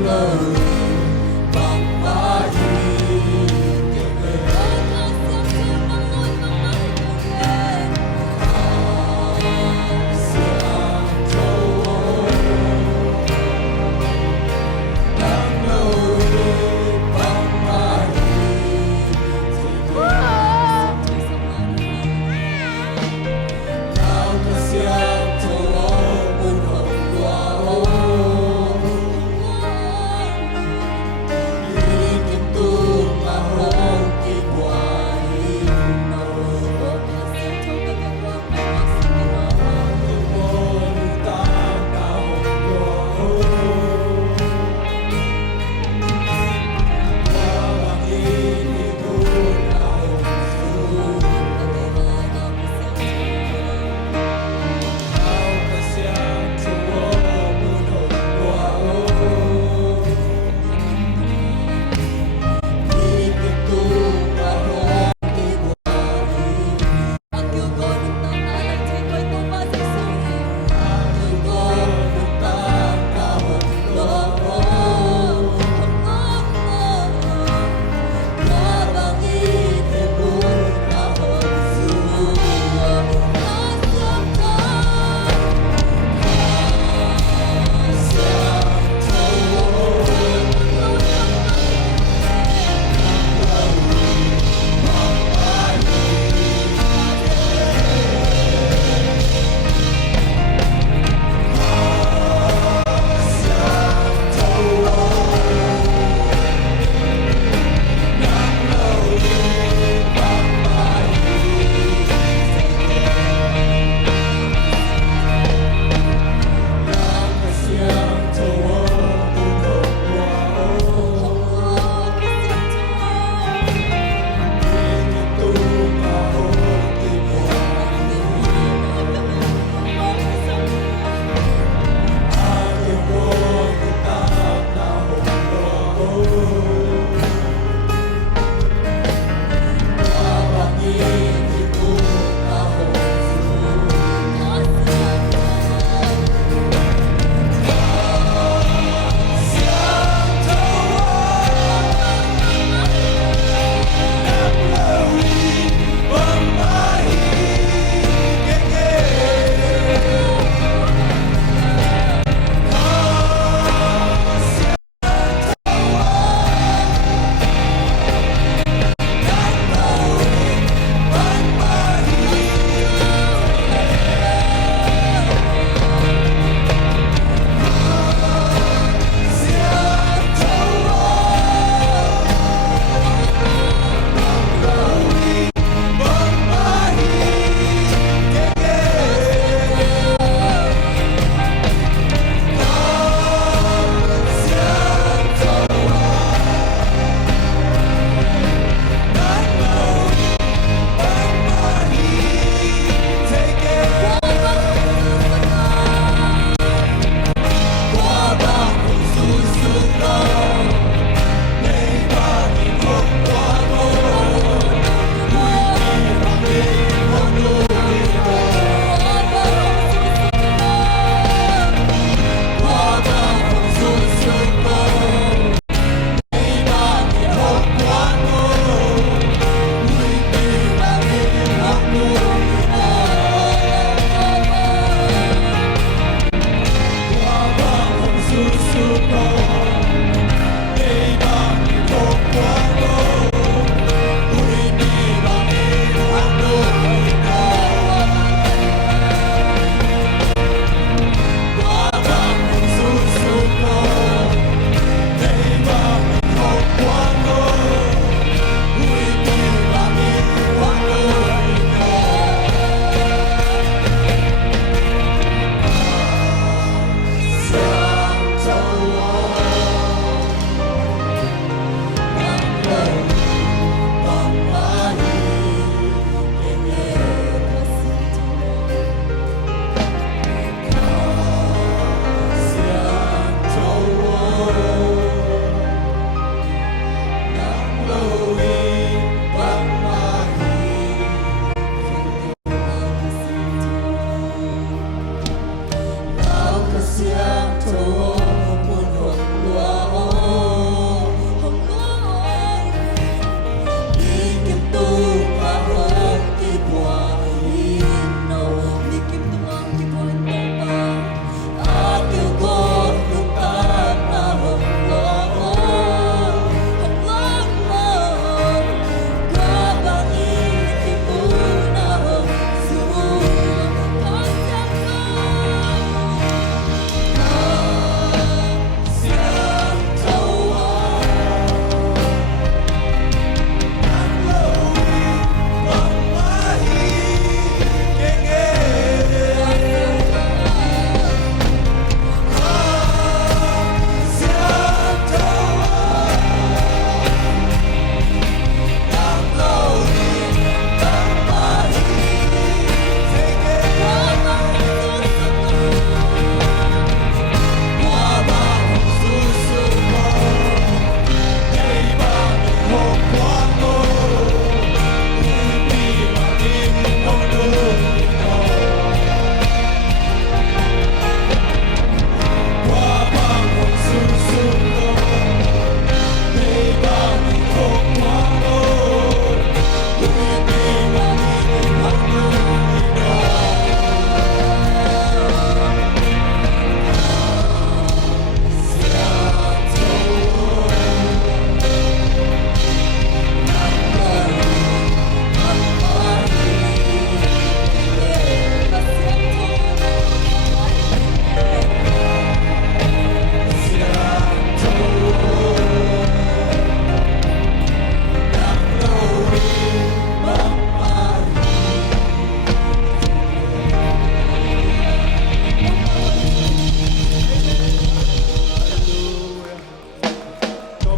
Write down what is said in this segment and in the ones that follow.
Kau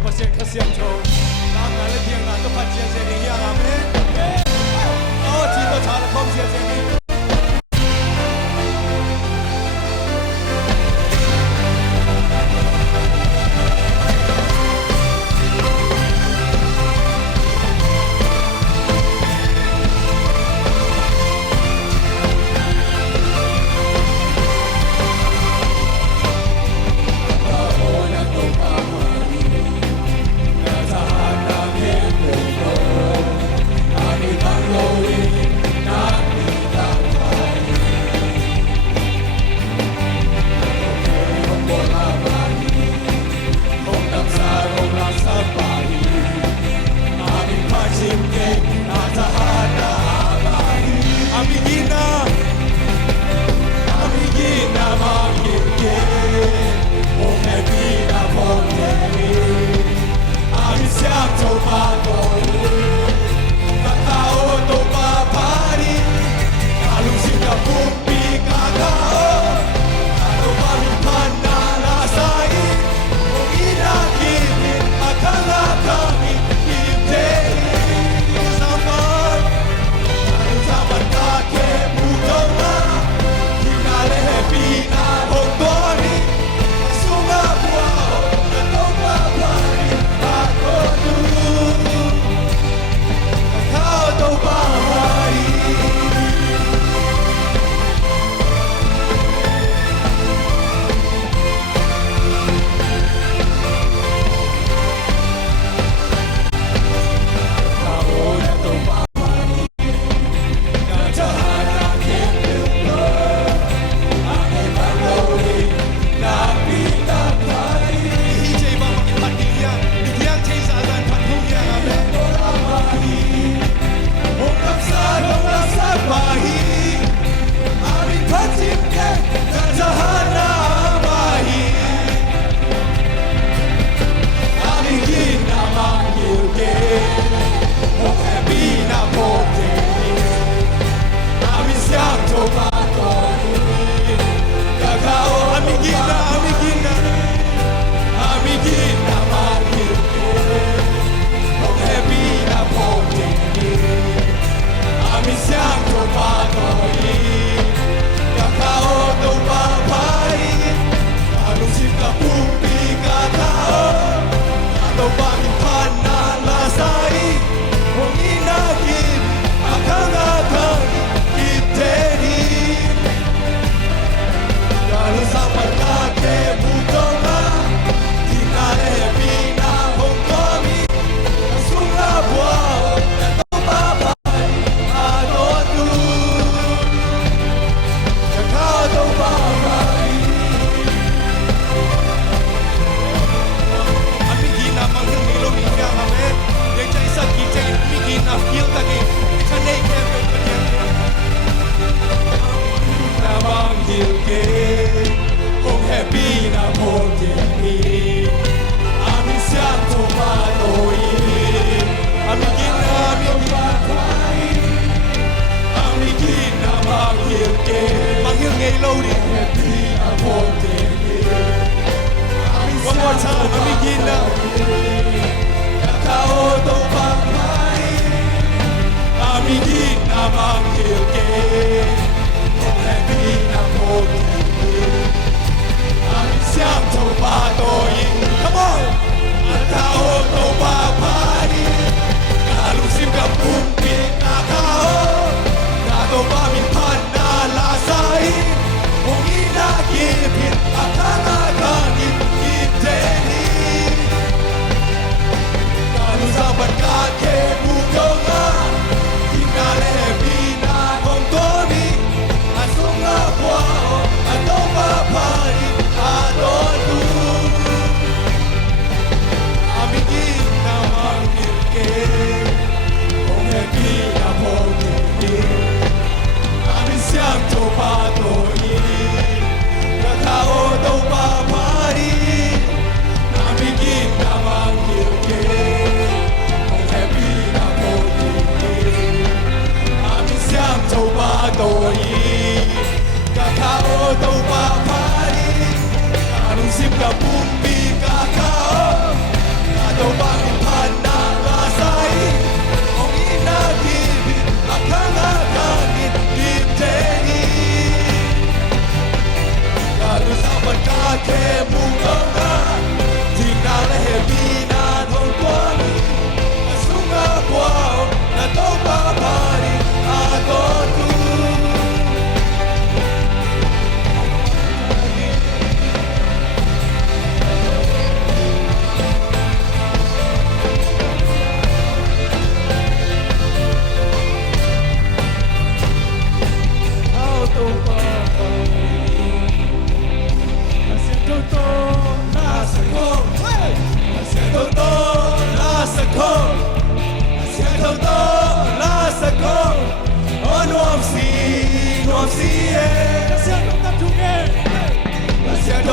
不是可相处，那俺的天啊，都怕见谁的样啊没？哦，几多差的空见谁的？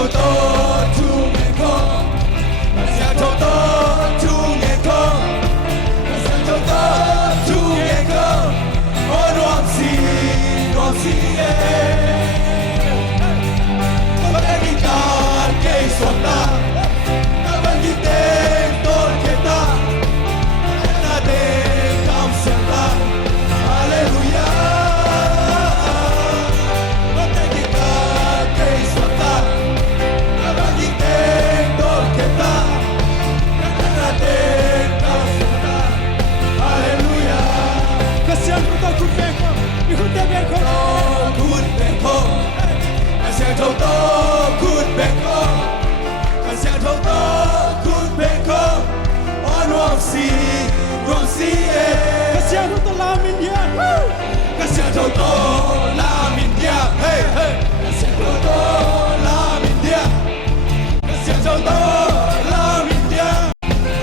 头都出面孔，向头都出面孔，向头都出面孔，我若是耶，我带你看给说的，我把你带到天堂，那得感谢他，哈利路亚。คุณเบงคงอาเซียนทงโตคุณเบงคงอาเซียนทงโตคุณเบงคงอ๋อรวมสีเออาเซียนทงโตลามินเดียอาเซียนทงโตลามินเดียเฮ้อาเซียนทงโตลามินเดียอาเซียนทงโตลามินเดีย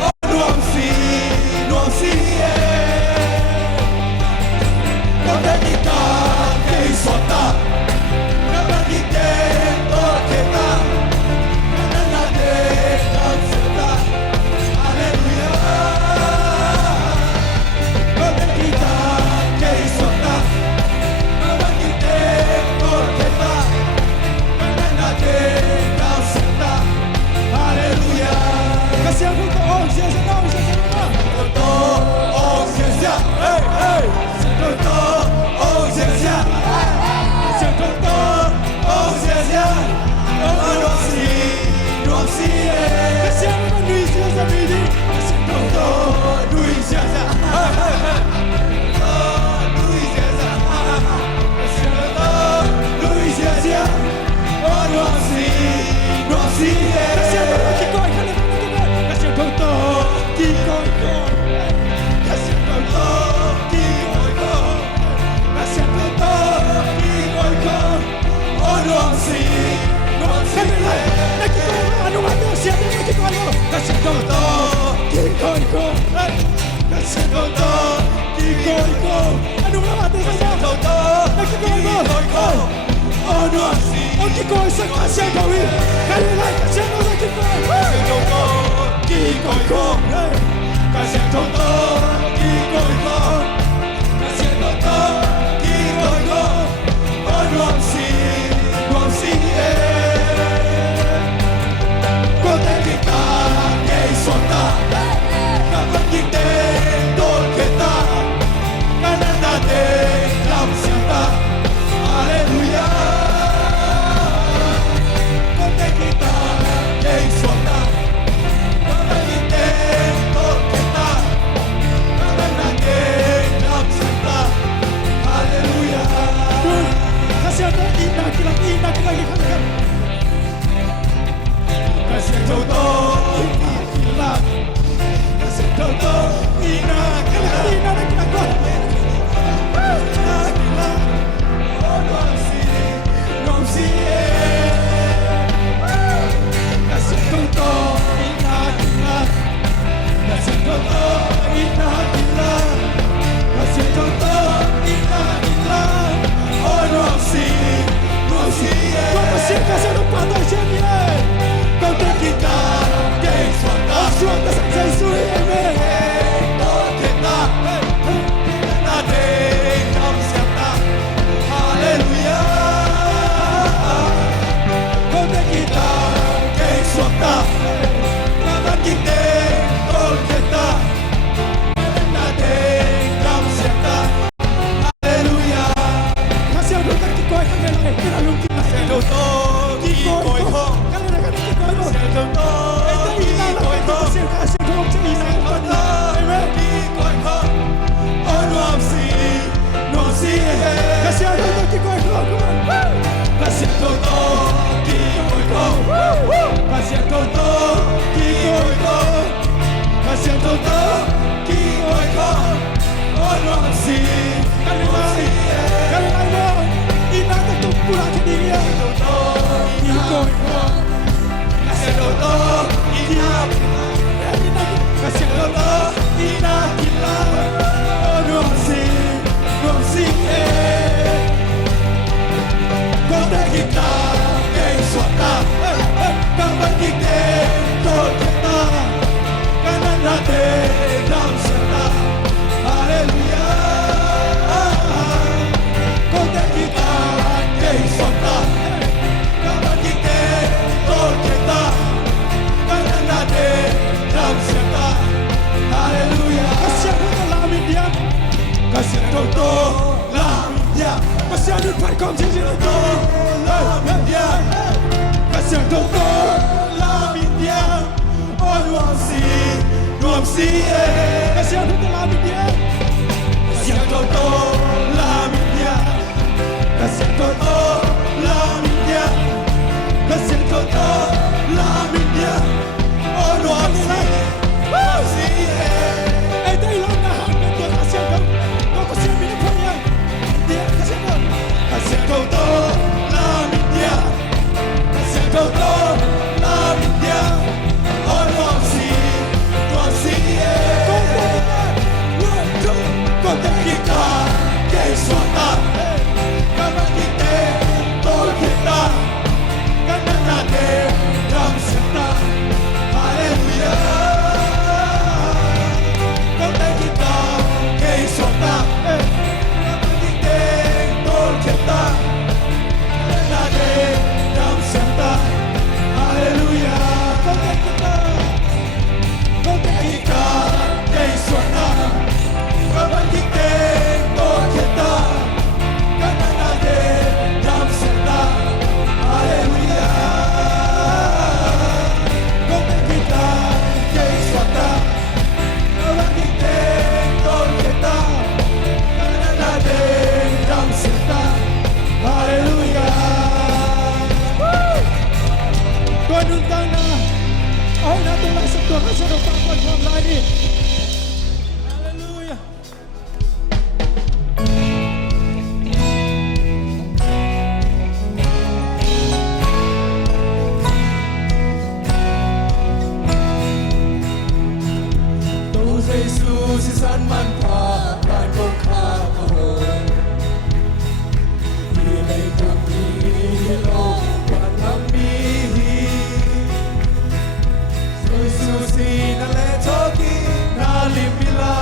อ๋อรวมสีเอKita keisota, kita kita kita, kita kita Haleluya. Kita keisota, kita kita kita, kita kita Haleluya. Kasih aku tu oh sia. Oh sia. Hey. Oh sia. Roxy, kasih aku Louis sia bidi. Kasih aku Louis sia. Louis sia. Kasih aku Louis sia. Oh Roxy. Kasih aku kikoi kali. Kasih aku kikoi. Kasih aku Oh Roxy. Ano ba ito? Siya din ito ko. Kasi ko to, kikoy ko. Kasi ko to, kikoy ko. Ano ba ito sa iyo? Kasi ko to, kikoy ko. Oh Roxy. Oh kikoy sa kasi ko. Kaya lang kasi ko sa kikoy. Kasi ko to, kikoy ko. Kasi ko to, kikoy ko. Kasi ko to, kikoy ko. Oh Roxy. Kita keisota, kapag kita kita, kanan natin lam siyata, Haleluya. Kapag kita keisota, Kasih Toto Lamia Masih ada platform sini Toto Lamia Kasih Toto Lamia Oh nuam si Kasih Toto Lamia Kasih Toto Lamia Kasih Toto Lamia Kasih Toto Lamia Oh nuam si Toto Lamia Kasih Toto Lamia Oh nuansi Konten kita Kesuata Karena kita Tol kita Karena nade Dam serta Haleluya Konten kita Kesuata Karena kita Tol kita Karena nade Dam serta Haleluya Konten kita Kesuata Karena kita Tol kita Karena nade Dam serta Haleluya Konten kita Kesuata Karena kita Tol kita Karena nade Dam serta Haleluya Tuhan undang na ay natulak sa Tuhan sa kapapag mamlani Haleluya Tuhan Yesus isan man pa Kan kong kakahon Ilay kong ilong Panamihi Susi na letoki na limpila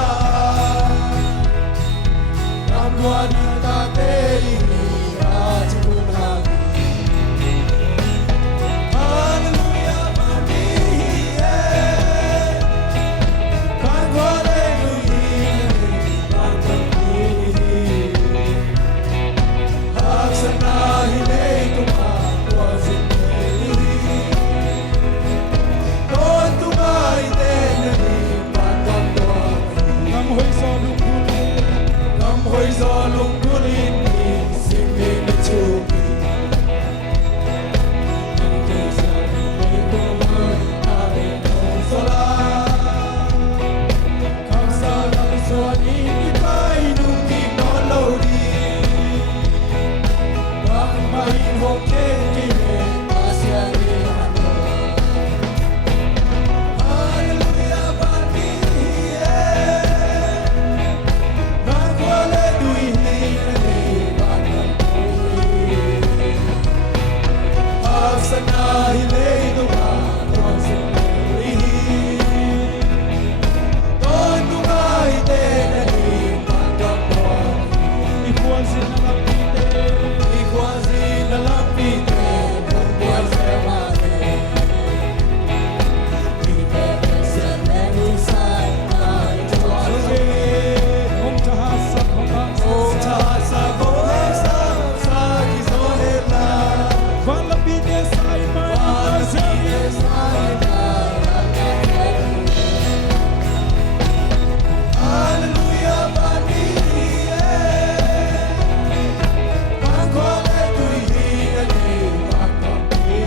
Ramwa na tatei at punagi Hallelujah manihe Pangwale nuhine Pangwale Haksana hilay tumakwasin Hoi gió lung gulin ni simbi ni chupi Nike sa ni ko mai ai no sola Kam sa na so ni kai nung ki no lo di Bang mai ho ke ki me asia ni ano Hallelujah bani Sana hilay duwa konsentrihi Don dumay tenani pagkapon Ikuansin na lapite Ikuansin na lapite Pagbuhay sa mani Ibebe sa menisay na ituwalwe Kung tahasa Kung tahasa Kumasa sa kizohela Valapite sai Hallelujah bani Pangkole tuhi ni pangkapi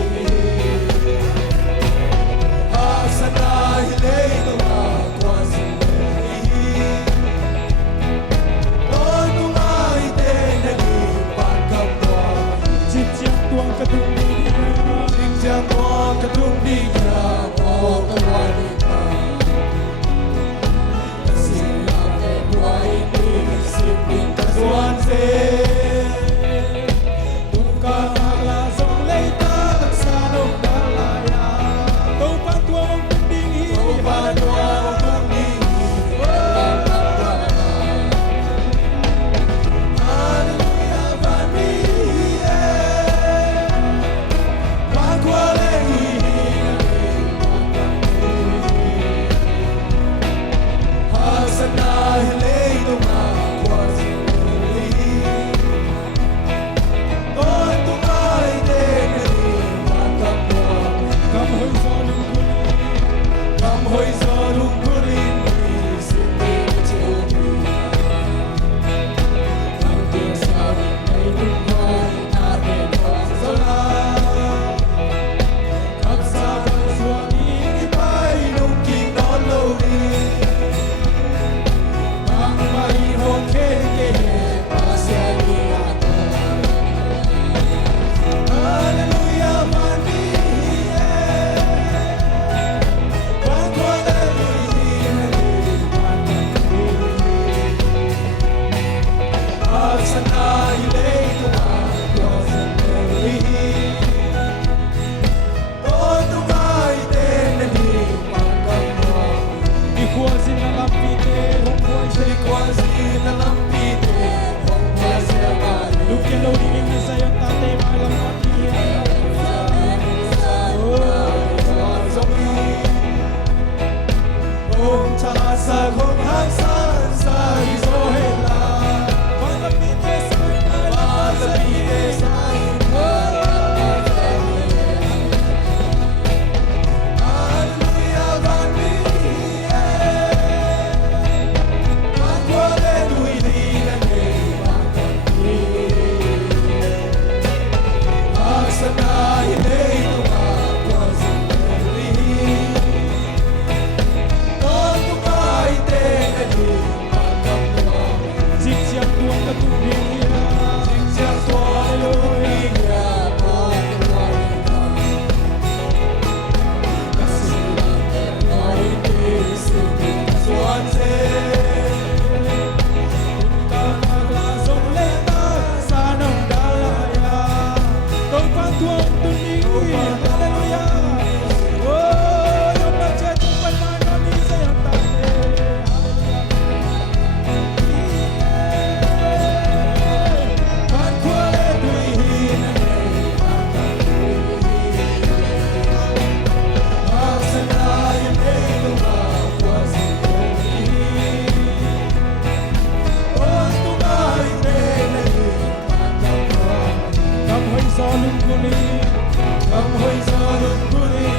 Asana hilay tuwa kwasineri Don umay tenani pangkapwa Jijang tuang kadumi Jijang tuang kadumi Mo kawanita Kasingate buhay ni Sipin kasuan se Tungkang alasong leita Sanong dalaya Taupan tuang pundingi Taupan tuang pundingi Hallelujah bani Pangwale Sana hilay duwa hoy gió lung kurin sự tình chiều mang tiếng sao ngày lung khói ta về hoàng gió la khắp xa vang xuống đi bay nung kinh đón lâu đi mang bay hồn khen kề ta sẽ đi Hallelujah, mani, sa không hát sa sa gió hết là và lâm bi tê sa Hallelujah van mi van qua lên núi đi lên đây van con đi Asana ile tuma qua sin đi Zigzag tuang katubig niya Zigzag tuang katubig niya Kasi ay isipin suanse Tanaglasong leta sanang dalaya Tupang tuang tunig Hallelujah Oh, yung nagsetong panmanon ni sayang tate Salung kuning, kamhoy salung kuning,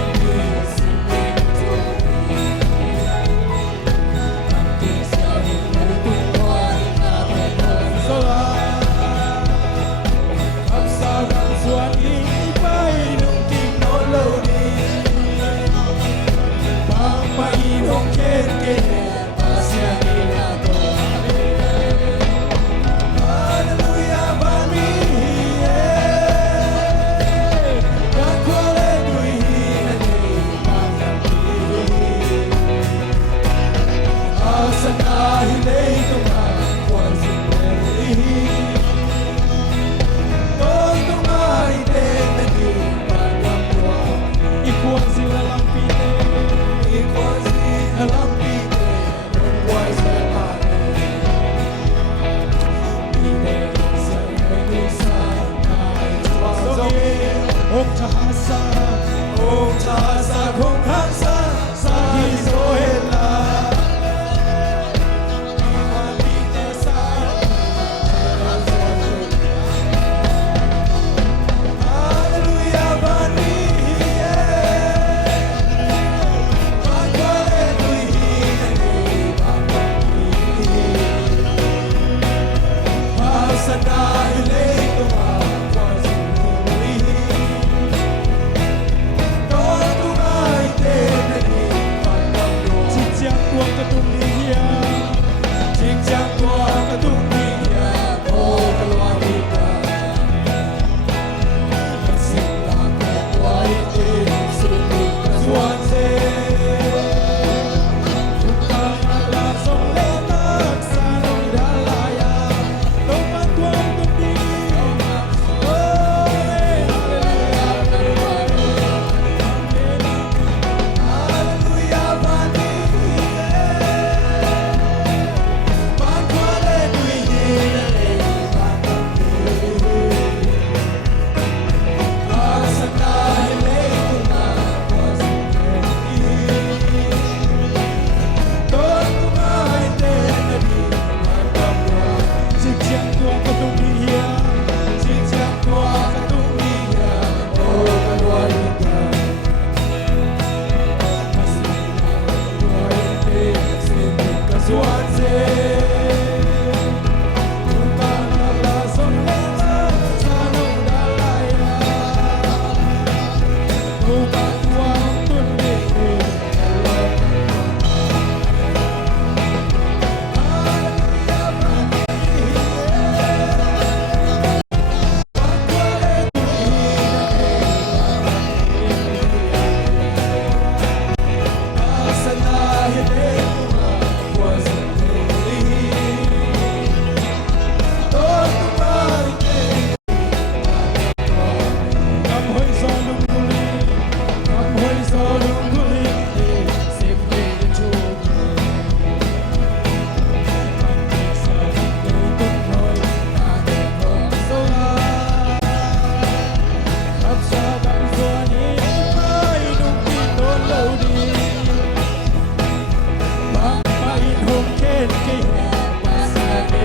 Kapsagang suaning ipay nung tingnon lâu đi, pagpainong kete, pasyangin ako. Hallelujah, bami. Ông cha sa không hát sa hi số hết là Hallelujah van mi van qua lên núi your name was a lily. Oh, the mighty name. Nam hoi sa lung kuli, nam hoi sa lung kuli, save me the children. Nam sa lung kuli, na de ko so la. Khắp sa bang so ni mai nung ki don lo di. Bang mai hong ken ki ba sa de.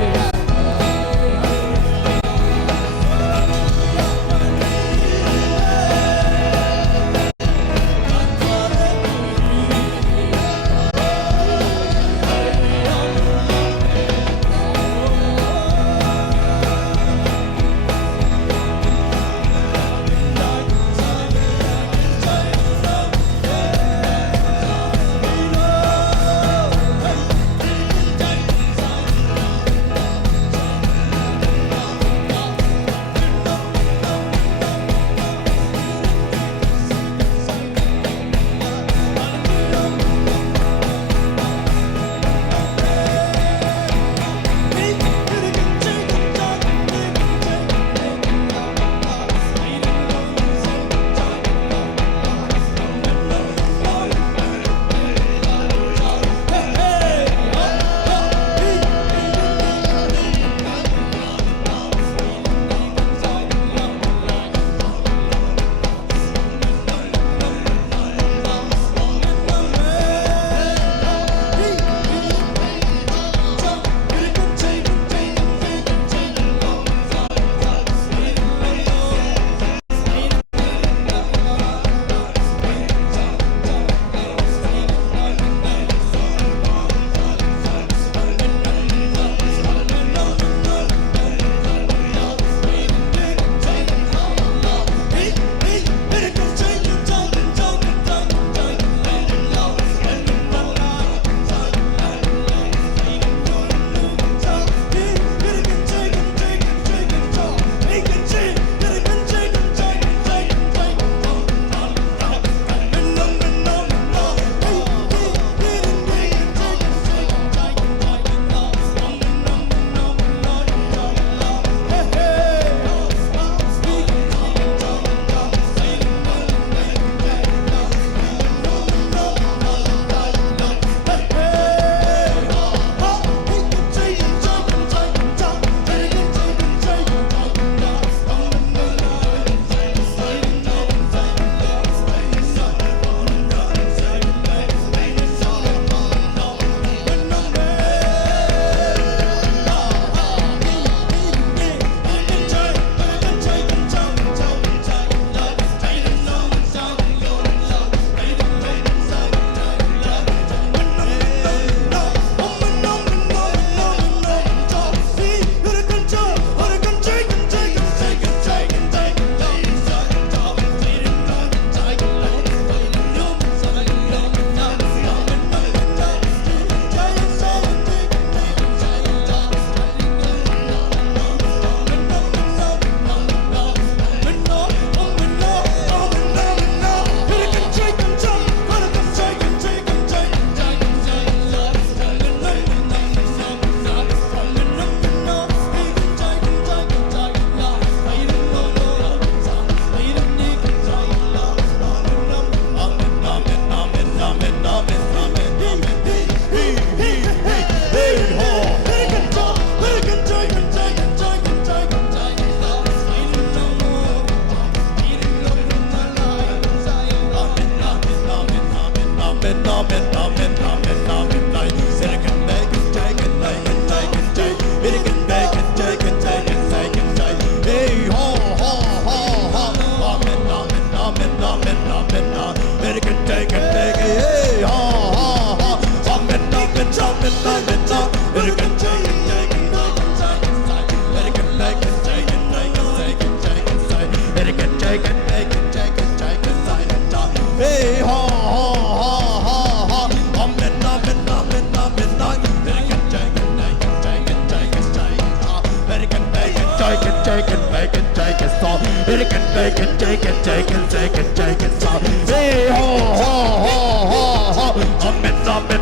Take it, so. Hey, ho, ho, ho, ho, ho.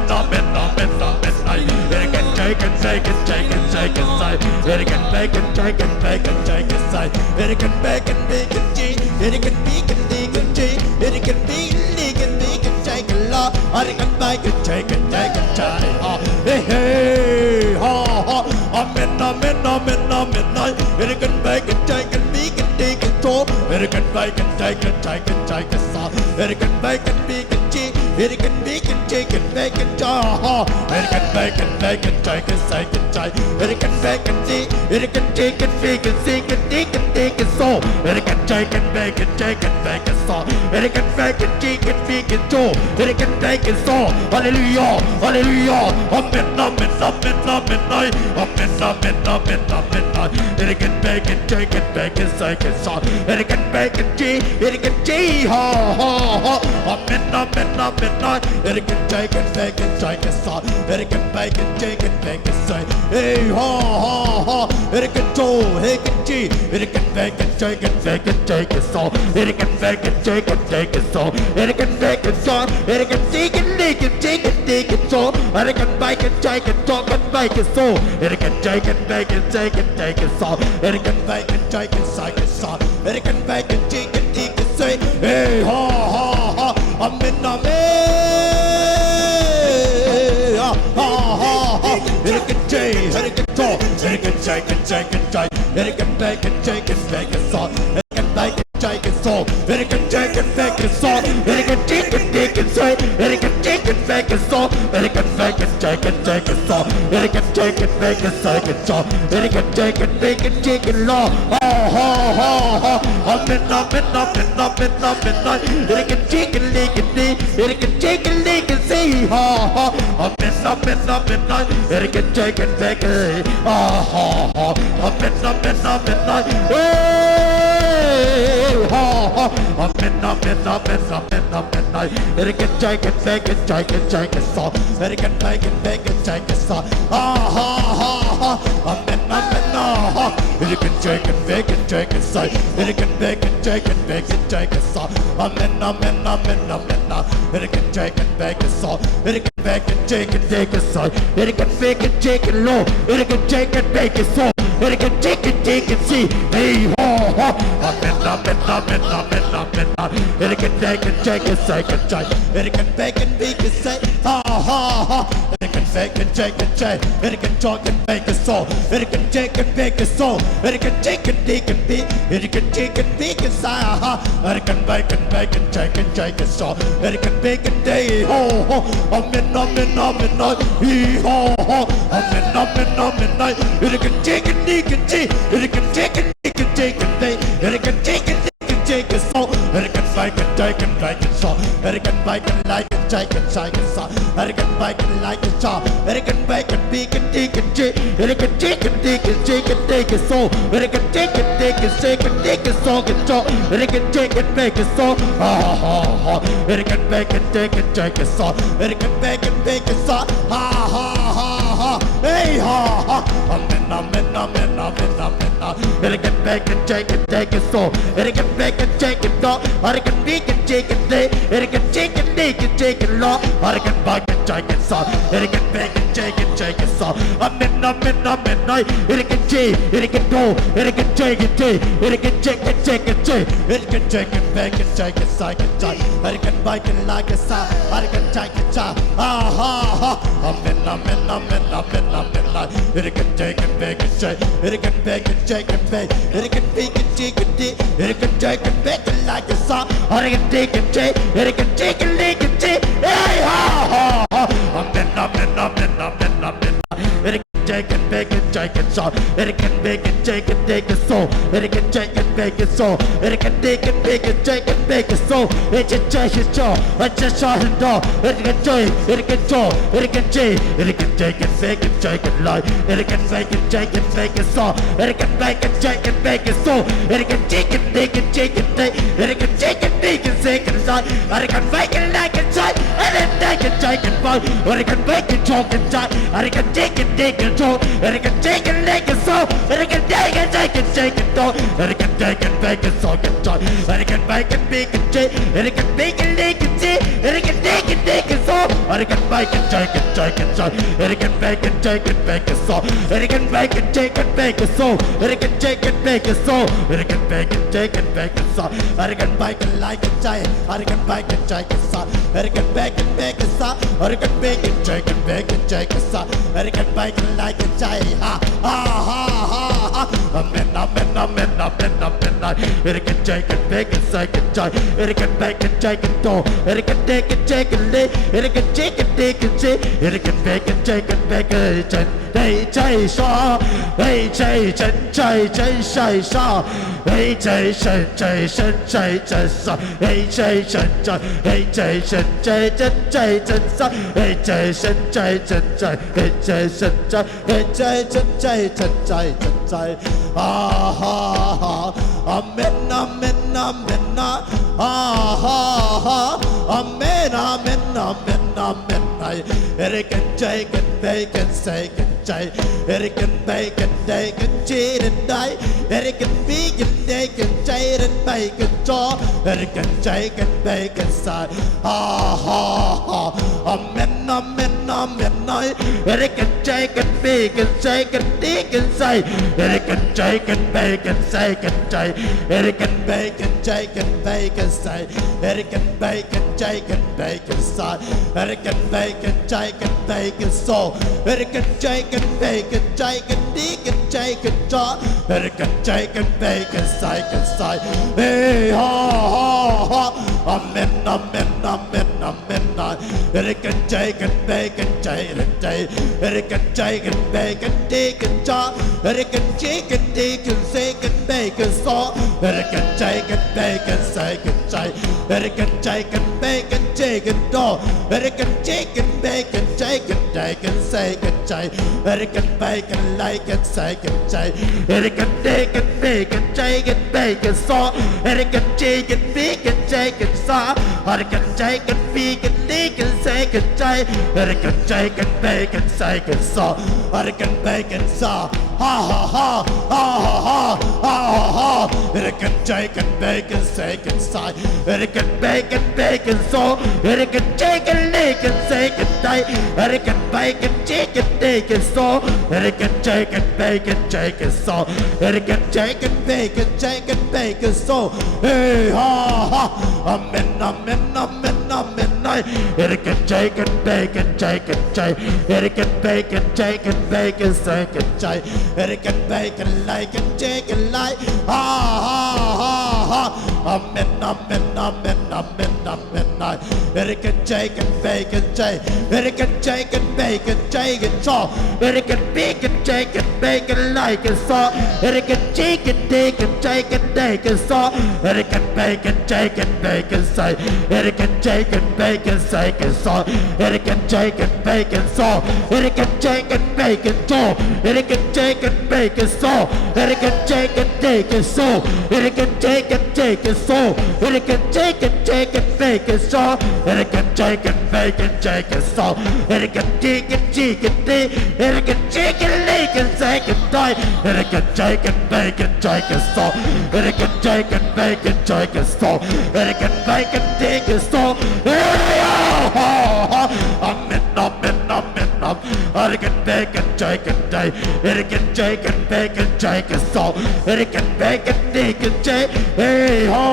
bacon, chicken, chicken side. American bacon, chicken, bacon, chicken side. American bacon, bacon, cheese. American bacon, bacon, cheese. American bacon, bacon, bacon, chicken law. American bacon, chicken, chicken side. Hey, hey, ha, ha. Amen, amen, amen, amen. American bacon, chicken, bacon, bacon, toe. American bacon, chicken, chicken, chicken side. American bacon, bacon, cheese. American bacon, chicken, bacon, jaw. American bacon, bacon, chicken, chicken, chicken. American bacon, cheese. American chicken, bacon, chicken, chicken, chicken, so. American chicken, bacon, chicken, bacon, so. American bacon, chicken, bacon, jaw. American bacon, so. Hallelujah, hallelujah. Amen, amen, amen, amen, amen, amen, amen, amen. American bacon, chicken, bacon, chicken, so. American bacon, cheese. American cheese, ha, ha, ha. Amen, amen, amen. American chicken, bacon, chicken sauce. American bacon, chicken, bacon sauce. Hey, ha, ha, ha. American toe, bacon cheese. American bacon, chicken, bacon, chicken sauce. American bacon, chicken, chicken sauce. American bacon sauce. American chicken, chicken, chicken, chicken sauce. American bacon, chicken, chicken, bacon sauce. American chicken, bacon, chicken, chicken sauce. American bacon, chicken, chicken sauce. American bacon, chicken, chicken sauce. Hey, ha, ha, ha. Amen, amen. American J, American Talk, American Chicken, Chicken, Chicken, American Bacon, Chicken, Bacon Sauce, American Bacon, Chicken Sauce, American Chicken, Bacon Sauce, American Chicken, Chicken Sauce, American Chicken, Bacon Sauce, American Bacon, Chicken, Chicken Sauce, American Chicken, Bacon, Chicken Sauce, American Chicken, Bacon, Chicken Law, ha ha ha ha, amen, amen, amen, amen, amen, American Chicken, Licken, American Chicken, Licken, say ha ha, amen, amen, amen, American Chicken, Bacon, ha ha ha, amen, amen, amen, hey, ha ha, amen, amen, amen, amen, amen, American Chicken, Bacon, Chicken, Chicken sauce, American Bacon, Bacon, Chicken sauce, ha ha ha ha, amen, amen, ha, American Chicken, Bacon, Chicken sauce, American Bacon, Chicken, Bacon, Chicken sauce, amen, amen, amen, amen, American Chicken, Bacon sauce, American Bacon, Chicken, Chicken sauce, American Bacon, Chicken low, American Chicken, Bacon sauce, American Chicken, Chicken see, hey ho ho, amen, amen, amen, amen, amen, American Bacon, Chicken, Chicken, American Bacon, Bacon say, ha ha ha, American Bacon, Chicken, American Chicken, Bacon sauce, American Chicken, Bacon sauce, American Chicken, Chicken, American Chicken, Bacon say, ha, American Bacon, Bacon, Chicken, Chicken sauce, American Bacon day, ho ho, amen, amen, amen, he ho ho, amen, amen, amen, American Chicken, Chicken, American Chicken, Chicken, Chicken day, American Chicken, Chicken sauce, American bacon, chicken, bacon sauce, American bacon like a chicken, chicken sauce, American bacon like a sauce, American bacon, bacon, chicken, American chicken, chicken, chicken, chicken sauce, American chicken, chicken, chicken, chicken sauce, American chicken, bacon sauce, ha ha ha, American bacon, chicken, chicken sauce, American bacon, bacon sauce, ha ha ha ha, hey ha ha, amen, amen, amen, amen, amen. American bacon, chicken, chicken sauce, American bacon, chicken dog, American bacon, chicken day, American chicken, chicken, chicken law, American bacon, chicken sauce, American bacon, chicken, chicken sauce, amen, amen, amen, American J, American dough, American chicken, American chicken, chicken, American chicken, bacon, chicken, chicken, American bacon like a sauce, American chicken, ha ha ha, amen, amen, amen, amen, amen, American chicken, bacon, American bacon, chicken, American bacon, chicken, American chicken, bacon like a sauce, American chicken, American chicken, chicken, hey ha ha ha, amen, amen, amen, amen, amen, American chicken, bacon, chicken sauce, American bacon, chicken, chicken sauce, American chicken, bacon sauce, American chicken, bacon, chicken, bacon sauce, it's a chicken sauce, it's a sauce and dog, American chicken, American sauce, American chicken, American chicken, bacon, chicken light, American bacon, chicken, bacon sauce, American bacon, chicken, bacon sauce, American chicken, bacon, chicken, American chicken, bacon, chicken sauce, American bacon, like a side, American chicken, bacon, American bacon, chicken, American chicken, chicken, American chicken. take and make it so, and I can take and take and take it all, and I can take and make it so, and I can make and make it take, and I can make and make it take, and I can take and make it so, and I can make and take and take and so, and I can make and take and make it so, and I can make and take and make it so, and I can take and make it so, and I can make and take and make it so, and I can make it like a giant, and I can make and take it so, and I can make and make it so, and I can make and take and make and take it so, and I can make it like a giant, ha ha ha ha ha, amen, amen, amen, amen, amen, and I can take and make it say it giant, and I can make and take it all, and I can take and take and lay, and I can take and take and say, and I can make and take and make it giant. ให้ใจชอให้ใจฉันใจฉันใจชอให้ใจฉันใจฉันใจฉันชอให้ใจฉันใจให้ใจฉันใจฉันใจฉันชอให้ใจฉันใจฉันใจให้ใจฉันใจให้ใจฉันใจฉันใจฉันใจอ่าฮะอาเมนอาเมนอาเมนนะอ่าฮะอาเมนอาเมนอาเมนอาเมนไอ้เรกันใจกันไปกันใส่กันใจเอริกันไปกันได้กันจีกันได้เอริกันบีกันได้กันใจกันไปกันจอเอริกันใจกันไปกันสายฮ่าฮ่าฮ่าอาเมนอาเมนอาเมนหน่อยเอริกันใจกันบีกันใจกันดีกันใส่เอริกันใจกันไปกันใส่กันใจเอริกันไปกันใจกันไปกันใส่เอริกันไปกันใจกันไปกันสายเอริกันไปกันใจกันไปกันโซเอริกันใจกันไปกันใจกันดีกันใจกันจอเอริกันใจกันไปกันใส่กันใส่เฮ้ฮ่าฮ่าฮ่าอาเมนอาเมนอาเมนอาเมนนะเอริกันใจกันไปกันใจกันใจเอริกันใจกันไปกันดีกันจอเอริกันใจกันดีกันใส่กันไปกันโซเอริกันใจกันไปกันใส่กันใจเอริกันใจกันไปกันใจกันโตเอริกันใจกันไปกันใจกันได้กันใส่กันใจเอริกันไปกันไล่กันใส่กันใจเอริกันเดกันเบกันใจกันเบกันซอเอริกันเจกันบีกันใจกันซาเอริกันใจกันบีกันดีกันใส่กันใจเอริกันใจกันเบกันใส่กันซอเอริกันเบกันซาฮ่าฮ่าฮ่าฮ่าฮ่าฮ่าฮ่าเอริกันใจกันเบกันใส่กันใส่เอริกันเบกันซอเอริกันใจกันเล่กันใส่กันใจเอริกันไปกันเจกันเดกันซอเอริกันใจกันเบกันใจกันซอเอริกันใจกันเบกันใจกันเบกันซอเฮ้ฮ่าฮ่าอาเมนอาเมนอาเมนอาเมนไนเอริกันใจกันเบกันใจกันใจเอริกันเบกันใจกันเบกันใส่กันใจเอริกันเบกันไล่กันเจกันไล่ฮ่าฮ่าฮ่าฮ่าอาเมนอาเมนอาเมนอาเมนอาเมนไนเอริกันใจกันเบกันใจเอริกันใจกันเบกันใจกันซอเอริกันบีกันใจกันเบกันไล่กันซอเอริกันจีกันดีกันใจกันได้กันซอเอริกันเบกันใจกันเบกันใส่เอริกันใจกันเบกันใส่กันซอเอริกันใจกันเบกันซอเอริกันใจกันเบกันโตเอริกันใจกันเบกันซอเอริกันใจกันเดกันโซเอริกันใจกันเจกันโซเอริกันใจกันเจกันเบกันซอเอริกันใจกันเบกันใจกันซอเอริกันจีกันจีกันดีเอริกันใจกันเล่กันใส่กันได้เอริกันใจกันเบกันใจกันซอเอริกันใจกันเบกันใจกันซอเอริกันเบกันดีกันโซเอริอาเมนอาเมนอาเมนอาเอริกันเบกันใจกันได้เอริกันใจกันเบกันใจกันซอเอริกันเบกันดีกันใจเฮ้ฮ่า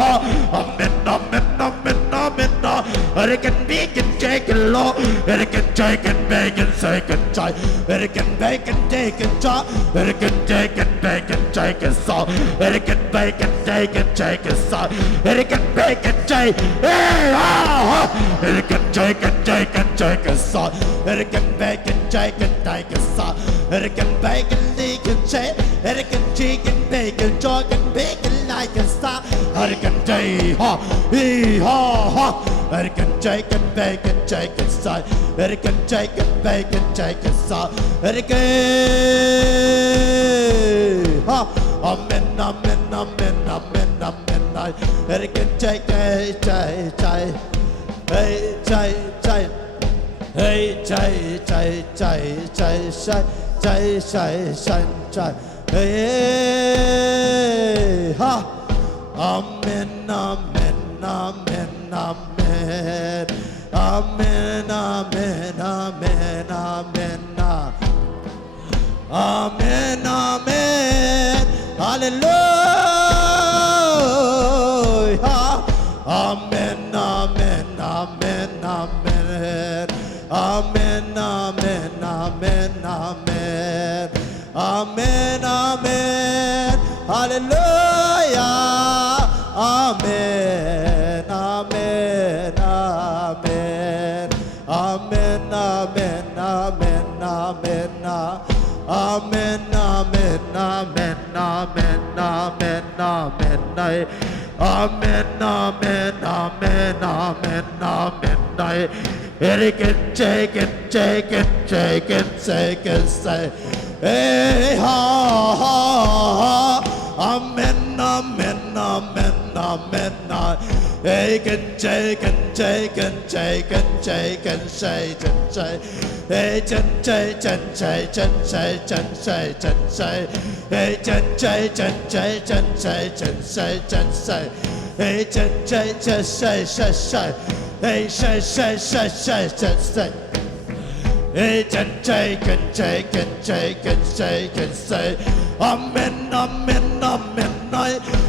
ฮ่าอาเมนอาเมนอาเมนอาเมนอาเอริกันบีกันใจกันโลเอริกันใจกันเบกันใส่กันใจเอริกันเบกันใจกันจ้าเอริกันใจกันเบกันใจกันซอเอริกันเบกันใจกันใจกันซอเอริกันเบกันใจเฮ้ฮ่าฮ่าเอริกันใจกันใจกันใจกันซอเอริกันเบกันใจกันใจกันซอเอริกันเบกันดีกันใจเอริกันจีกันเบกันจอกันเบกันไล่กันซาเอริกันใจฮ่าฮีฮ่าฮ่าเอริกันใจกันเบกันใจกันซอเอริกันใจกันเบกันใจกันซอเอริกันฮ่าอาเมนอาเมนอาเมนอาเมนอาเมนไนเอริกันใจใจใจใจเฮ้ใจใจ Hey, jai, jai, jai, jai, jai, jai, jai, jai, jai. Hey, ha. Amen, amen, amen, amen. Amen, amen, amen, amen. Amen, amen. Hallelujah. Amen, amen, amen, amen. Amen, amen, amen, amen. Amen, amen. Hallelujah. Amen, amen, amen. Amen, amen, amen, amen. Amen, amen, amen, amen, amen, amen. Amen, amen, amen, amen, amen. Take it, take it, take it, take it, take it, say, hey, ha, ha, ha. Amen, amen, amen, amen. Take it, take it, take it, take it, take it, say, say. Hey, chân chạy, chân chạy, chân chạy, chân chạy, chân chạy. Hey, chân chạy, chân chạy, chân chạy, chân chạy, chân chạy. Hey, chân chạy, chân chạy, chạy, chạy. Hey, chạy, chạy, chạy, chạy, chạy, chạy. Hey, chân chạy, chân chạy, chân chạy, chân chạy, chân chạy. Amen, amen, amen.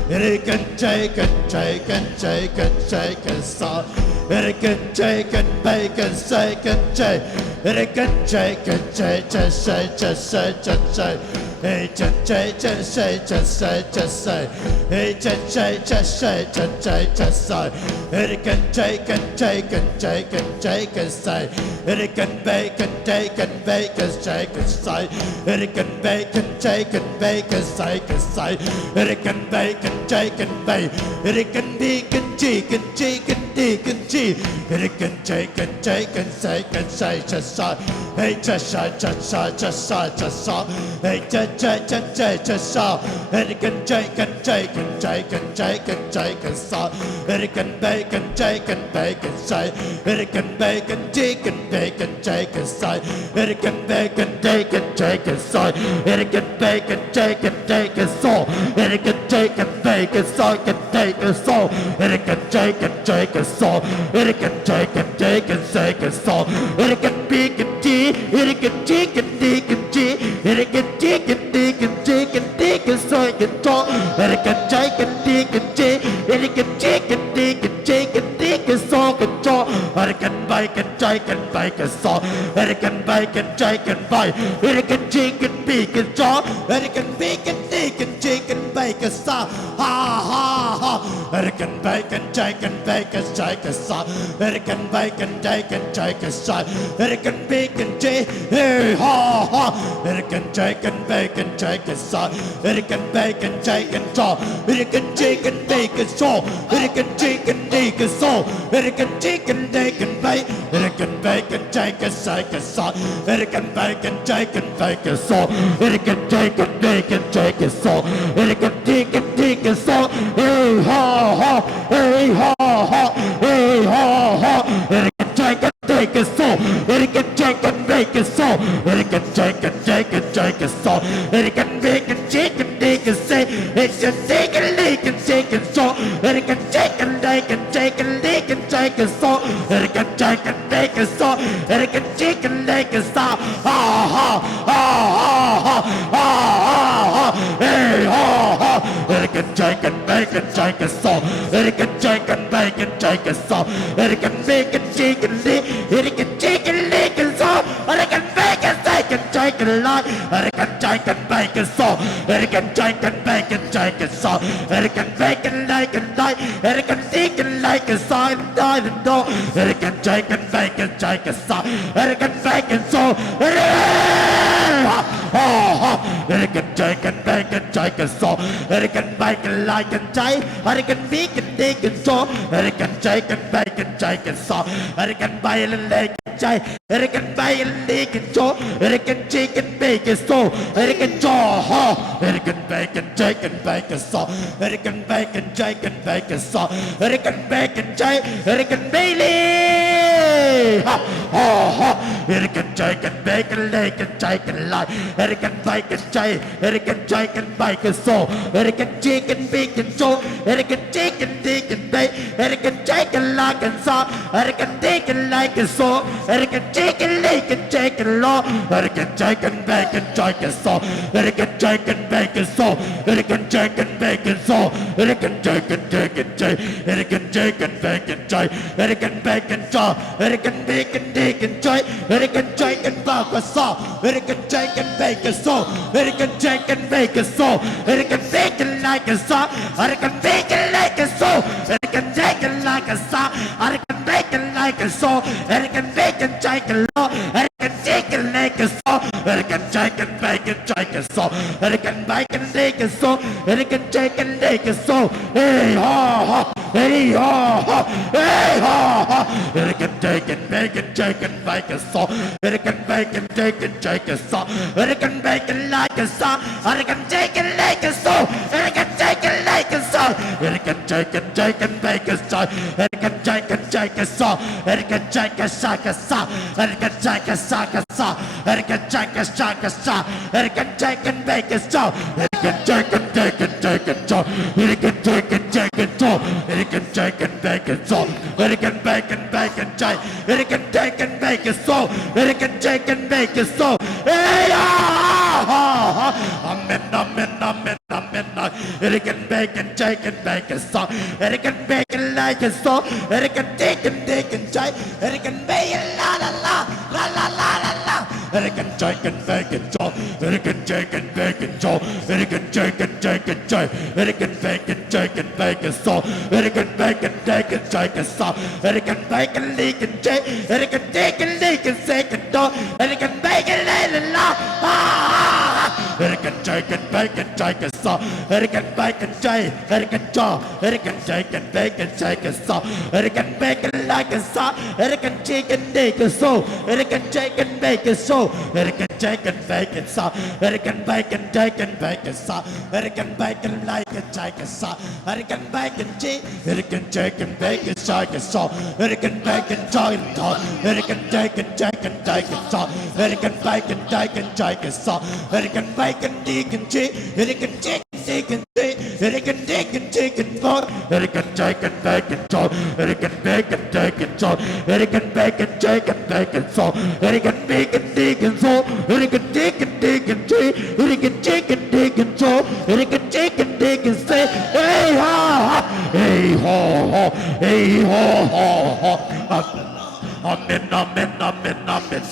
Hey, chân chạy, chân chạy, chân chạy, chân chạy, chân chạy. Hey, chân chạy, chân bay, chân chạy, chân chạy. Hey, chân chạy, chân chạy, chân chạy, chân chạy, chân chạy. Hey, chân chạy, chân chạy, chân chạy, chân chạy. Hey, chân chạy, chân chạy, chân chạy, chân chạy. Hey, chân chạy, chân chạy, chân chạy, chân chạy, chân chạy. Hey, chân bay, chân chạy, chân bay, chân chạy, chân chạy. Hey, chân bay, chân chạy, chân bay, chân chạy, chân chạy. Hey, chân bay, chân chạy, chân bay. Hey, chân đi, chân chi, chân chi, chân đi, chân chi. Hey, chân chạy, chân chạy, chân chạy, chân chạy, chân chạy. Hey, chân chạy, chân chạy, chân chạy, chân chạy. Hey, chân chạy, chân chạy, chân chạy. Hey, chân chạy, chân chạy, chân chạy, chân chạy, chân chạy, chân chạy. Hey, chân bay, chân chạy, chân bay, chân chạy. Hey, chân bay, chân chi, chân bay, chân chạy, chân chạy. Hey, chân bay, chân chạy, chân chạy, chân chạy. Hey, chân bay, chân chạy, chân chạy, chân chạy. Hey, chân chạy, chân bay, chân chạy, chân chạy, chân chạy. Hey, chân chạy, chân chạy, chân chạy. Hey, chân chạy, chân chạy, chân chạy, chân chạy. Hey, chân bi, chân chi. Hey, chân chi, chân đi, chân chi. Hey, chân chi, chân đi, chân chi, chân đi, chân chạy, chân chạy. Hey, chân chạy, chân đi, chân chi. Hey, chân chi, chân đi, chân chi, chân đi, chân chạy, chân chạy. Hey, chân bay, chân chạy, chân bay, chân chạy. Hey, chân bay, chân chạy, chân bay. Hey, chân chi, chân bi, chân chạy. Hey, chân bi, chân đi, chân chi, chân bay, chân chạy. Ha ha ha. Hey, chân bay, chân chạy, chân bay, chân chạy, chân chạy. Hey, chân bay, chân chạy, chân chạy, chân chạy. Hey, chân bi, chân chi. Hey ha ha. Hey, chân chạy, chân bay, chân chạy, chân chạy. Hey, chân bay, chân chạy, chân chạy. Hey, chân chi, chân đi, chân chạy. Hey, chân chi, chân đi, chân chạy. Hey, chân chi, chân đi, chân bay. Hey, chân bay, chân chạy, chân chạy, chân chạy. Hey, chân bay, chân chạy, chân bay, chân chạy. Hey, chân chạy, chân đi, chân chạy, chân chạy. Hey, chân đi, chân đi, chân chạy. Hey ha ha. Hey ha ha. Hey ha ha. Hey, chân chạy, chân đi, chân chạy. Hey, chân chạy, chân đi, chân chạy. Hey, chân chạy, chân chạy, chân chạy, chân chạy. Hey, chân đi, chân chạy, chân đi, chân chạy. Hey, chân đi, chân đi, chân chạy, chân chạy. Hey, chân chạy, chân đi, chân chạy, chân đi, chân chạy, chân chạy. Hey, chân chạy, chân đi, chân chạy. Hey, chân chạy, chân đi, chân chạy. Ha ha ha ha ha ha ha. Hey ha ha. Hey, chân chạy, chân đi, chân chạy, chân chạy. Hey, chân chạy, chân đi, chân chạy, chân chạy. Hey, chân đi, chân chạy, chân đi. Hey, chân chạy, chân đi, chân chạy. Hey, chân đi, chân chạy, chân chạy, chân lại. Hey, chân chạy, chân đi, chân chạy. Hey, chân chạy, chân đi, chân chạy, chân chạy. Hey, chân đi, chân đi, chân lại. Hey, chân đi, chân lại, chân sai, đi, đi. Hey, chân chạy, chân đi, chân chạy, chân chạy. Hey, chân đi, chân chạy. Ha ha. Hey, chân chạy, chân đi, chân chạy, chân chạy. Hey, chân bay, chân lại, chân chạy. Hey, chân đi, chân đi, chân chạy. Hey, chân chạy, chân bay, chân chạy, chân chạy. Hey, chân bay lên lên chân chạy. Hey, chân bay lên đi chân chạy. Hey, chân chi, chân bay, chân chạy. Hey, chân chạy. Ha. Hey, chân bay, chân chạy, chân bay, chân chạy. Hey, chân bay, chân chạy, chân bay, chân chạy. Hey, chân bay, chân chạy. Hey, chân bay lên. Ha. American chicken bacon bacon chicken light American bacon chay American chicken bacon so American chicken bacon so American chicken bacon bake American chicken like and so American chicken like and so American chicken like and chicken law American chicken bacon chicken so American chicken bacon so American chicken bacon so American chicken chicken chay American chicken bacon chay American bacon chaw American bacon bacon chay American chicken bacon so American chicken bacon so American chicken bacon so American bacon like a so American bacon like a so American bacon like a so American bacon like a so American bacon chicken law American chicken like a so American chicken bacon chicken so American bacon bacon so American chicken bacon so hey ha hey ha hey ha American chicken bacon chicken bacon so American bacon chicken chicken so American bacon like a so American chicken like a so American chicken like a so American chicken chicken bacon so American chicken chicken so American chicken chicken so American chicken chicken so American chicken chicken so American chicken bacon so American chicken chicken chicken so American chicken chicken so American chicken bacon so American bacon bacon chay American chicken bacon so American chicken bacon so hey amen amen amen amen American bacon chicken bacon so American bacon like a so American chicken bacon chay American bacon la la la la la la la la American chicken bacon so American chicken bacon so American chicken chicken chay American bacon chicken bacon so American bacon chicken chicken so American bacon leaking chay American chicken leaking second door American bacon la la la American chicken bacon chicken so American bacon chay American jaw American chicken bacon chicken so American bacon like a so American chicken bacon so American chicken bacon so American chicken bacon so American bacon chicken bacon so American bacon like a chicken so American bacon cheese American chicken bacon chicken so American bacon chicken toss American chicken chicken chicken so American bacon chicken chicken so American bacon chicken cheese American chicken chicken cheese American chicken chicken pork American chicken bacon so American bacon chicken so American bacon chicken bacon so American bacon chicken so American chicken chicken cheese American chicken chicken so American chicken chicken say hey ha hey ho hey ho amen amen amen amen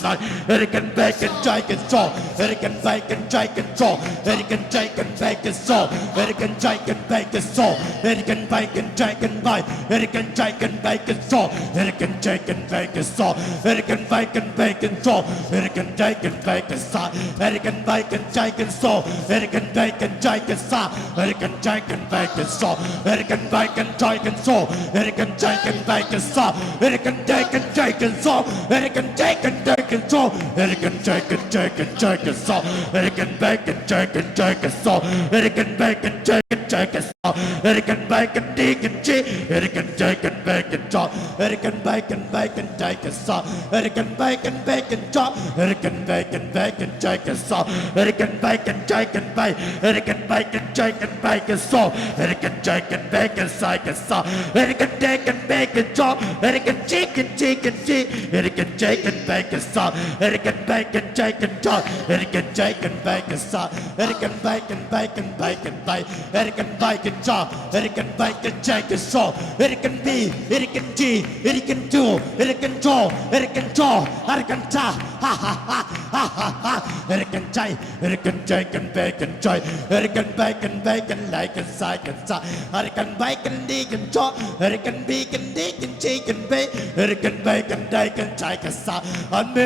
American bacon chicken so American bacon chicken so American chicken bacon so American chicken bacon so American bacon chicken bite American chicken bacon so American chicken bacon so American bacon bacon so American chicken bacon so American bacon chicken so American bacon chicken so American chicken bacon so American bacon chicken so American chicken bacon so American chicken chicken so American chicken chicken so American chicken chicken chicken so American bacon chicken chicken so American bacon chicken chicken so American bacon chicken cheese American chicken bacon chop American bacon bacon chicken so American bacon bacon chop American bacon bacon chicken so American bacon chicken bacon American bacon chicken bacon so American chicken bacon chicken so American chicken bacon chop American chicken chicken cheese American chicken bacon sauce American bacon chicken chop American chicken bacon sauce American bacon bacon bacon bacon American bacon chop American bacon chicken sauce American beef American cheese American two American jaw American jaw American cha ha ha ha ha ha ha American chai American chicken bacon choy American bacon bacon like a second sauce American bacon deacon chop American bacon deacon chicken bacon American bacon bacon chicken sauce Amen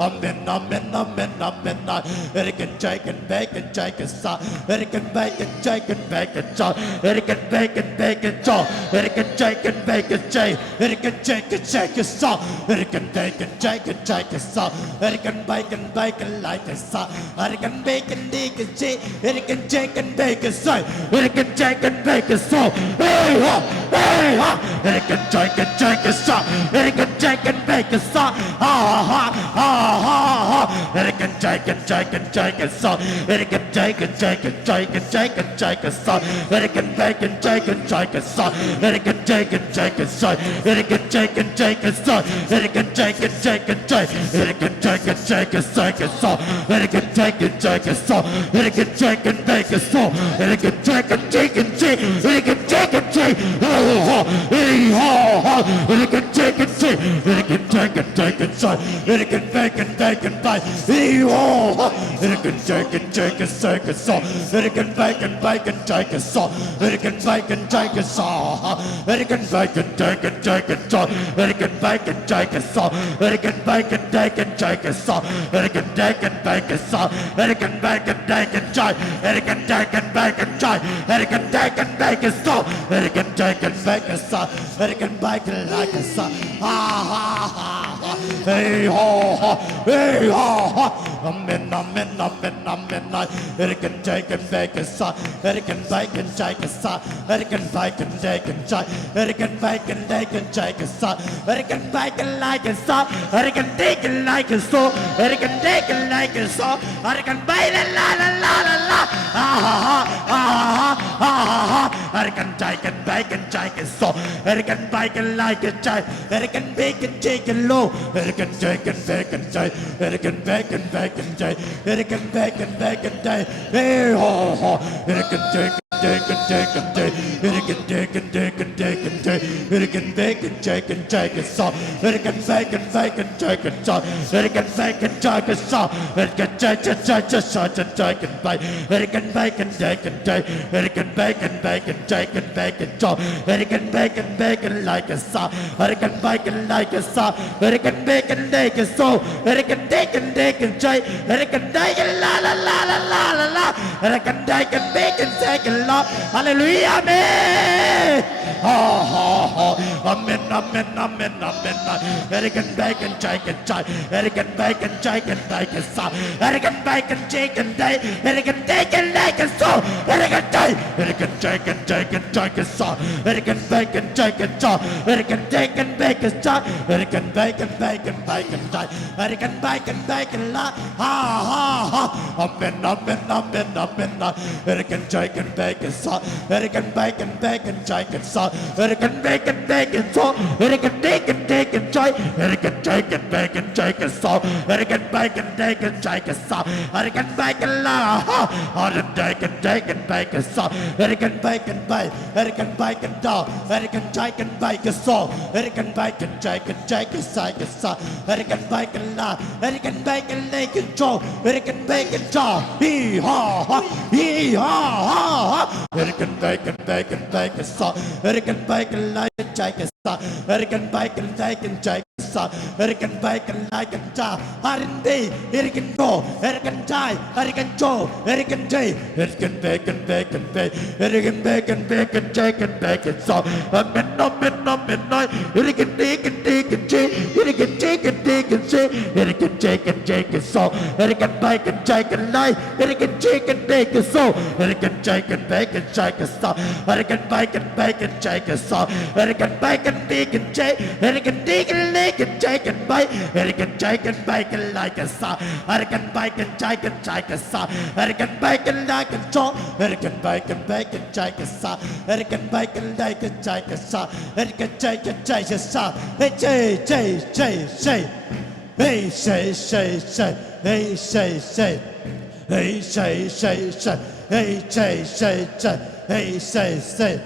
amen, amen, amen, amen. It can take and bake and take a saw. It can bake and take and bake a jaw. It can bake and bake a jaw. It can take and bake a jay. It can take and take a saw. It can take and take and take a saw. It can bake and bake and like a saw. It can bake and dig a jay. It can take and bake a saw. It can take and bake a saw. Hey ha, hey ha. It can take and take a saw. It can take and bake a saw. Ha ha ha ha ha. It can take and take and take a saw. It can take and take and take and take and take a saw. It can bake and take and take a saw. It can take and take a saw. It can take and take a saw. It can take and take and take. It can take and take a saw. It can take and take a saw. It can take and take a saw. It can take and take and take. It can take and take. It can take and take. It can take and take and say. It can bake and take and bake. It can take and take and take a saw. It can bake and bake and take a saw. It can bake and take a saw. It can bake and take and take a saw. It can bake and take a saw. It can bake and take and take a saw. It can take and bake a saw. It can bake and take and take. It can take and bake and take. It can take and bake a saw. It can take and bake a saw. It can bake it like a saw. Ha ha ha. Hey ho, hey ho. Amen, amen, amen, amen. It can take and bake a saw. It can bake and take a saw. It can bake and take and take. It can bake and take and take a saw. It can bake it like a saw. It can take it like a saw. It can take it like a saw. It can bake it la la la la la. Ah ha ha ha ha. It can take and bake and take a saw. It can bake it like a child. It can bake and take it low. It can take and bake and take. It can bake and bake and take. It can bake and bake and take. Hey ho ho. It can take and take and take. It can take and take and take and take. It can bake and take and take a saw. It can bake and bake and take a saw. It can bake and take a saw. It can take and take a saw and take and bake. It can bake and take and take. It can bake and bake and take and bake and saw. It can bake and bake and like a saw. It can bake and like a saw. It can bake and take a saw. It can take and take and take. It can take and la la la la la la la. It can take and bake and take and la. Hallelujah, amen. Amen, amen, amen, amen. It can bake and take and take. It can bake and take and take a saw. It can bake and take and take. It can take and take a saw. It can take. It can take and take and take a saw. It can bake and take and saw. It can take and bake a saw. It can bake and bake and bake and take. It can bake and bake and la. Amen, amen, amen, amen. It can take and bake a saw. It can bake and bake and take a saw. It can bake and bake and saw. It can take and take and take. It can take and bake and take a saw. It can bake and take and take a saw. It can bake and la. It can take and bake a saw. It can bake and bake. It can bake and do. It can take and bake a saw. It can bake and take and take a saw. It can bake and la. It can bake and make and draw. It can bake and draw. Hee ha ha. Hee ha ha. It can bake and bake and bake a saw. It can bake and like and take a saw. It can bake and take and take a saw. It can bake and like and die. R&B. It can go. It can die. It can go. It can day. It can bake and bake and bake. It can bake and bake and take and bake a saw. Amen, amen, amen. It can take and take and take. It can take and take and say. It can take and take a saw. It can bake and take and lie. It can take and take a saw. It can take and bake and take a saw. It can bake and bake and take a saw. It can bake and bake and take. It can take and lick and take and bake. It can take and bake and like a saw. It can bake and take a saw. It can bake and like a saw. It can bake and take a saw. It can bake and like and take a saw. It can take and take a saw. Hey, say. Hey, say. Hey, say. Hey, say. Hey, say. Hey, say. Hey, say. Hey, say.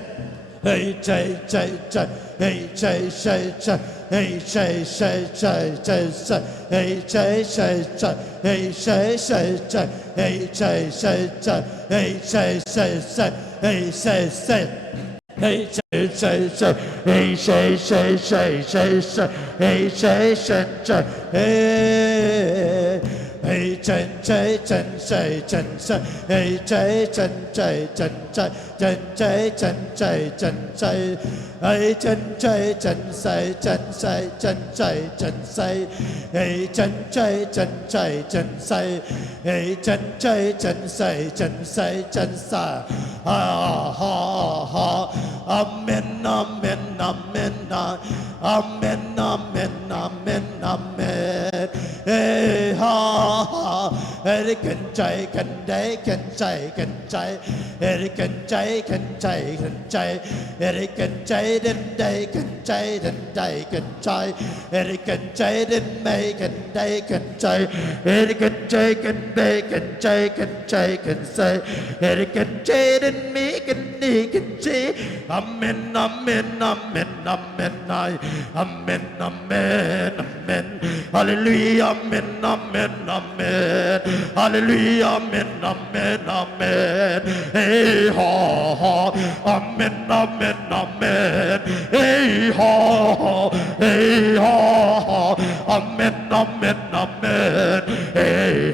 Hey, say. Hey, say. Hey, say. Hey, say. Hey, say. Hey, say. Hey, say, say, say, hey, say, say, say, say, say, hey, say, say, say, hey. Hey, chân chạy chân chạy chân chạy, hey chạy chân chạy chân chạy chân chạy chân chạy chân chạy, hey chân chạy chân chạy chân chạy chân chạy chân chạy, hey chân chạy chân chạy chân chạy, hey chân chạy chân chạy chân chạy chân chạy, ha ha ha, amen amen amen amen amen amen amen, hey ha. Eri kanใจกันได้กันใจกันใจเอริกันใจกันใจกันใจเอริกันใจเดินได้กันใจเดินได้กันใจเอริกันใจเดินไม่กันได้กันใจเอริกันใจกันไม่กันใจกันใจกันใจเอริกันใจเดินมีกันดีกันใจอาเมนอาเมนอาเมนอาเมนอาเมนอาเมนอาเมนฮาเลลูยาอาเมนอาเมนอาเมนฮาเลลูยาอาเมนอาเมนอาเมนเฮ้ฮาฮาอาเมนอาเมนอาเมนเฮ้ฮาเฮ้ฮาอาเมนอาเมนอาเมนเฮ้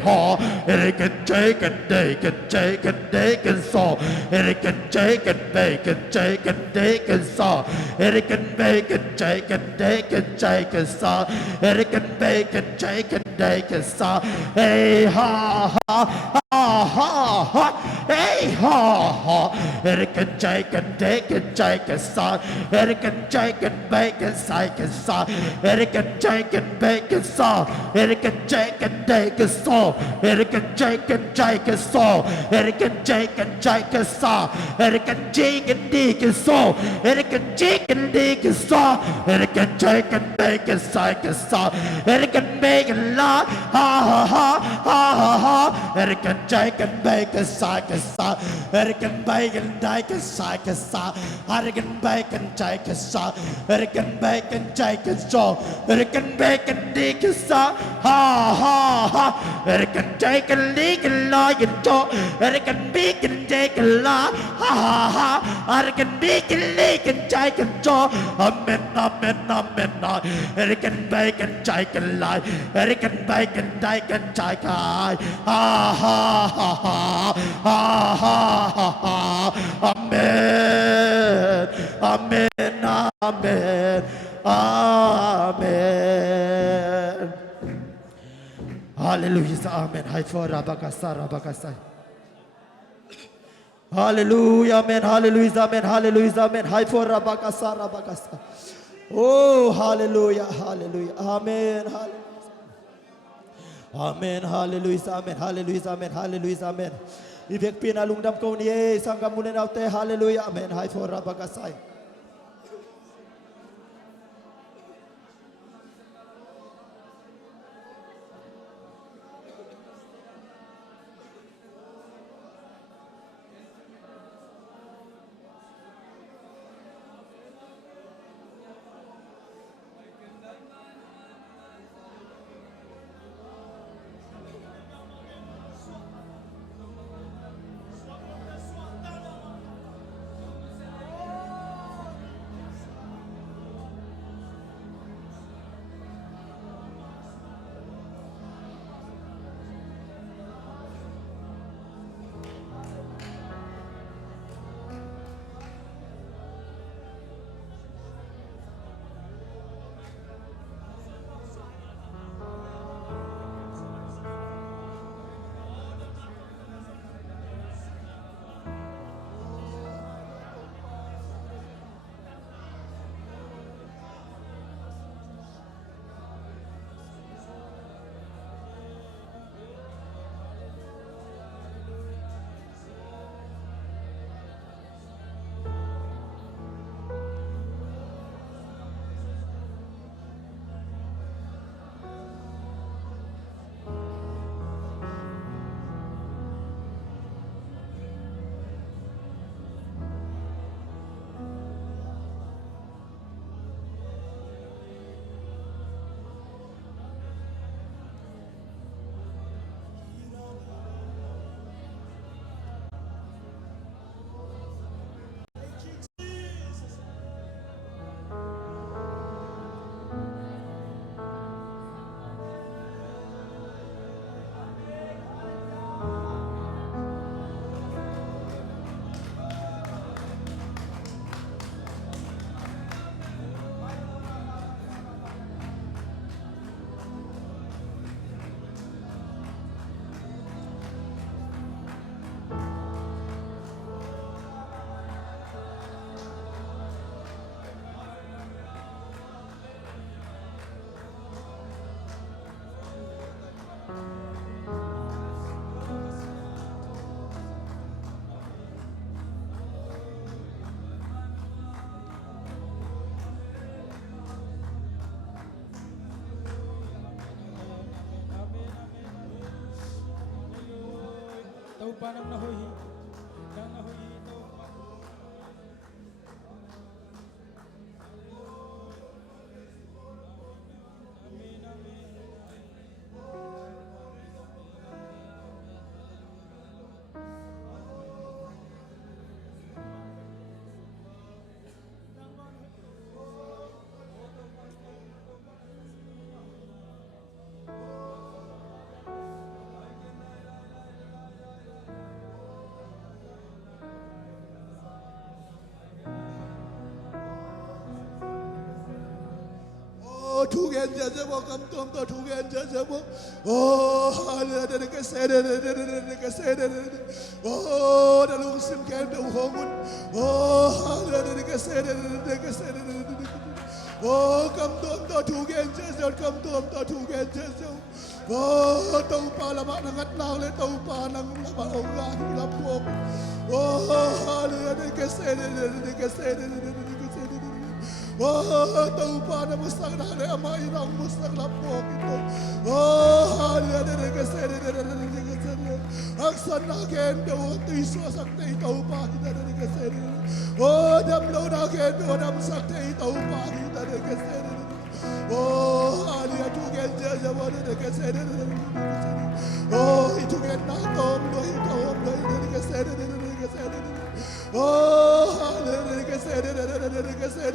ฮาเอริกันใจกันได้กันใจกันได้กันสอเอริกันใจกันไปกันใจกันได้กันสอเอริกันไปกันใจกันได้กันใจกันสอเอริกันไปกันใจกันได้กันสอเฮ้ฮาฮาฮาฮาฮาเฮ้ฮาฮาเอริกันใจกันได้กันใจกันสอเอริกันใจกันไปกันใส่กันสอเอริกันใจกันไปกันสอเอริกันใจกันได้กันสอเอริกันใจกันใจกันสอเอริกันใจกันใจกันสอเอริกันใจกันดีกันสอเอริกันใจกันดีกันสอเอริกันใจกันไปกันใส่กันสอเอริกันไปกันลาฮ่าฮ่าฮ่าฮ่าฮ่าฮ่าเอริกันใจกันไปกันใส่กันสอเอริกันไปกันได้กันใส่กันสอเอริกันไปกันใจกันสอเอริกันไปกันใจกันสอเอริกันไปกันดีกันสอฮ่าฮ่าฮ่าเอริกันใจกันดีกันลอยกันโจเอริกันบีกันใจกันลาฮ่าฮ่าฮ่าเอริกันบีกันลีกันใจกันโจอาเมนอาเมนอาเมนเอริกันไปกันใจกันลายเอริกันไปกันได้กันใจกายฮ่าฮ่าฮ่าฮ่าฮ่าฮ่าฮ่าอาเมนอาเมนอาเมนอาเมนฮาเลลูยาอาเมนให้ฟอราบากาซาราบากาไซฮาเลลูยาอาเมนฮาเลลูยาอาเมนฮาเลลูยาอาเมนให้ฟอราบากาซาราบากาไซโอ้ฮาเลลูยาฮาเลลูยาอาเมนฮาเลลูยาอาเมนฮาเลลูยาอาเมนฮาเลลูยาอาเมนฮาเลลูยาอาเมนอีเพ็กปีนาลุงดำโกนีสังกัมุนเอาเตฮาเลลูยาอาเมนให้ฟอราบากาไซ pa nang nahuhi tau pa amin amin Thu gen giờ giờ bao cầm tôm to thu gen giờ giờ bao oh ada cái xe đây cái xe đây oh đã lung sim kem đầu hồ mun oh ada cái xe đây cái xe đây oh cầm tôm to thu gen giờ giờ cầm tôm to thu gen giờ giờ oh tàu pa là bạn ngắt lao lên tàu pa nang là bạn ông ra thì làm buộc oh ada cái xe đây cái xe đây oh tau pa na musang na le ama inang musang la po kito oh ale de ke se de ke se aksan na ken do tu so sak te tau pa kita de ke se oh dam lo na ken do dam sak te tau pa kita de ke se oh ale tu ken je je wa de ke se oh itu ken na tom lo de ke se de ke se oh ale ke se de ke se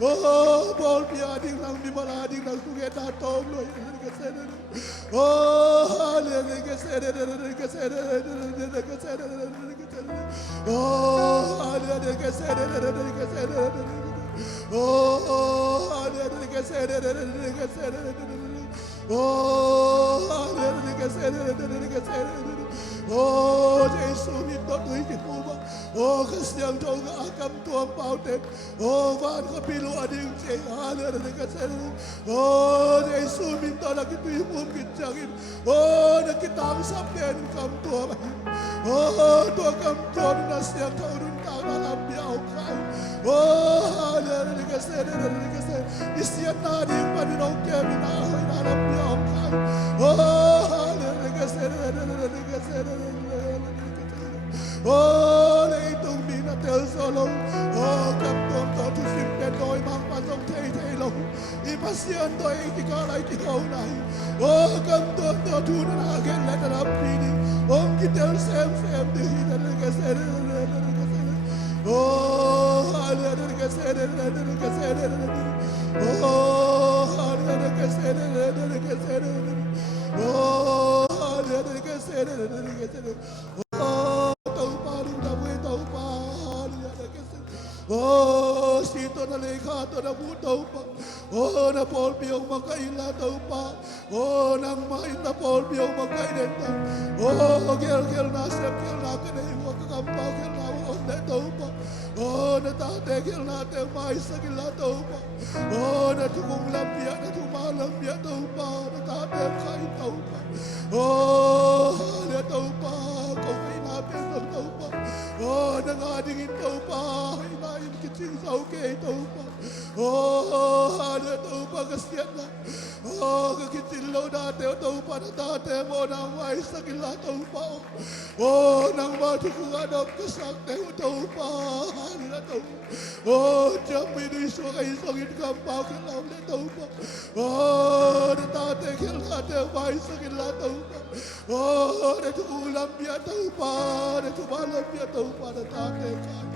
oh bol pia ding nang di mana ding nang tu get atom lo ke se oh ale ke se ke se ke se oh ale ke se ke se oh ale ke se ke se oh ale ke se ke se oh Yesus minta tuh kita oh kesiang jauh agam tuam pautet oh van kapilu ading ceng haler dekat sana oh Yesus minta lagi tuh imun kicangin oh nak kita sampai kam tuam oh tuam kam tuam nasiang kau runtang dalam biau kai oh haler dekat sana isian nadi pada nongke minahoi dalam biau kai oh haler dekat sana oh lấy tung đi na theo solo oh cầm tuom to tu sim pen đôi mang pan sông thay thay lồng i passion đôi ki có lại ki câu này oh cầm tuom to tu na gen let it up đi ông ki theo xem đi na cái xe oh ale cái xe cái xe oh ale cái xe cái xe oh ale cái xe cái xe oh sito na lekha to na butau pa oh na pol biong makaila tau pa oh nang mai na pol biong makaiden ta oh gel na sep gel na kene wa ka pa gel na on na tau pa oh na ta te gel na te mai sa gel na tau pa oh na tukung lampia na tumalam bia tau pa na ta te kai tau pa oh na tau pa ko na pe tau pa oh na ngadingin tau pa inaim kicing sau ke tau pa oh ada tau pa kasian na oh kecil lo da te tau pa na ta te mo na wai sakila tau pa oh nang ma tu ku adop kesak te tau pa na tau oh jam ini so kai songin kampau ke lau le tau pa oh na ta te ke la te wai sakila tau pa oh na tu ulam bia tau pa na tu malam bia tau pa na ta te kan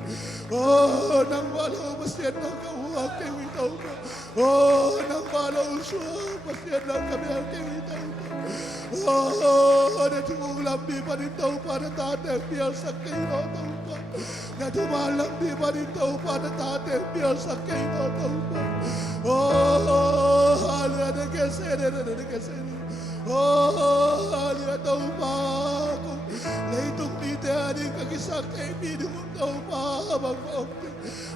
oh nang walau masien nang kau ke wi tau pa oh nang walau so masien nang kami ke wi tau pa oh na tu ulam bi pa ni tau pa na ta te biar sakai no tau pa na tu malam bi pa ni tau pa na ta te biar sakai no tau pa oh ala ke se oh ala tau pa lấy tung đi theo đi các cái sắc cái bi đúng tàu pa bằng ông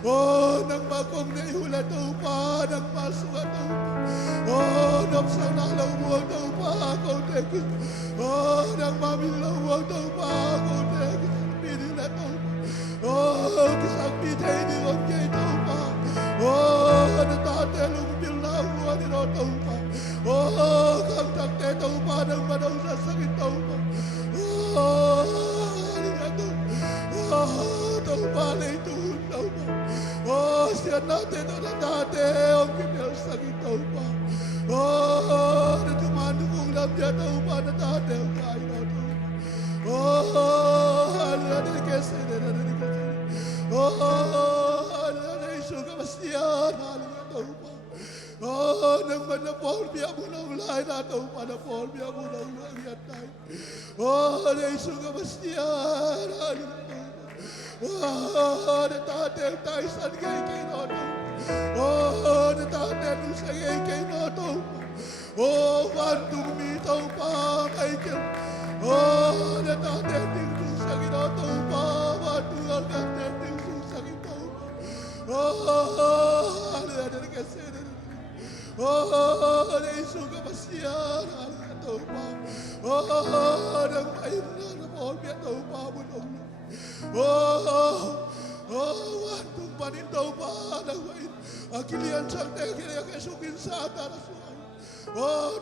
oh nang ba công này hula tàu pa nang ba suka tàu oh nang sang na lâu buông tàu pa công thế cái oh nang ba min lâu buông tàu pa công thế cái bi đi là tàu oh cái sắc bi thấy đi ông chơi tàu pa oh nó ta thế lùng bil lâu buông đi nó tàu pa oh không thằng thế tàu pa nang ba đâu ra sắc cái tàu pa oh na Paul biya mo na ulay na tao pa na Paul biya mo na ulay yan tayo. Oh, na Isu ka masyan. Oh, na tatay tayo san kay kay noto. Oh, na tatay nung sa kay noto. Oh, bantung mitaw pa kay kay. Oh, na tatay nung sa kinoto pa. Bantung al tatay nung sa kinoto. Oh, ano na kasi. Oh, na Isu ka masyan. Ano pa. Oh, nang mayroon na Paul biya tao pa mo nung. Wantung panindaw pa ng wain. Akilian sang tayo kaya kesukin sa atarasuan.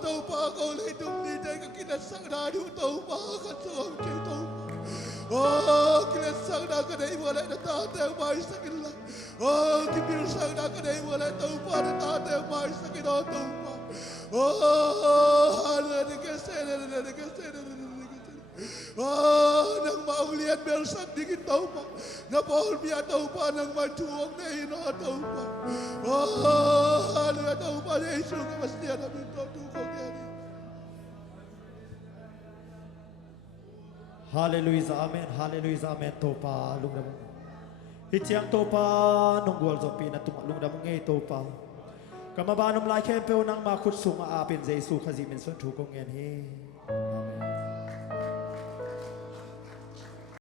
Tau pa ako lay dumnitay ka kinasang na tau pa katsuam kay tau pa. Kinasang na ka na iwalay na tatay may sa kinla. Kipilsang na ka na iwalay tau pa na tatay may sa kinla tau pa. Ano na kasi. Nang maulian belsan dikit tau pa. Na Paul biya tau pa nang majuang na ino tau pa. Ano na tau pa na Isu ka masya na minto tukong yan. Hallelujah, amen. Hallelujah, amen. Topa, lung damong. Hitiang topa, nung guwal zopi na tumalung damong ngay topa. Kamabanong lai kempeo nang makutsunga apin sa Isu kazimin son tukong yan.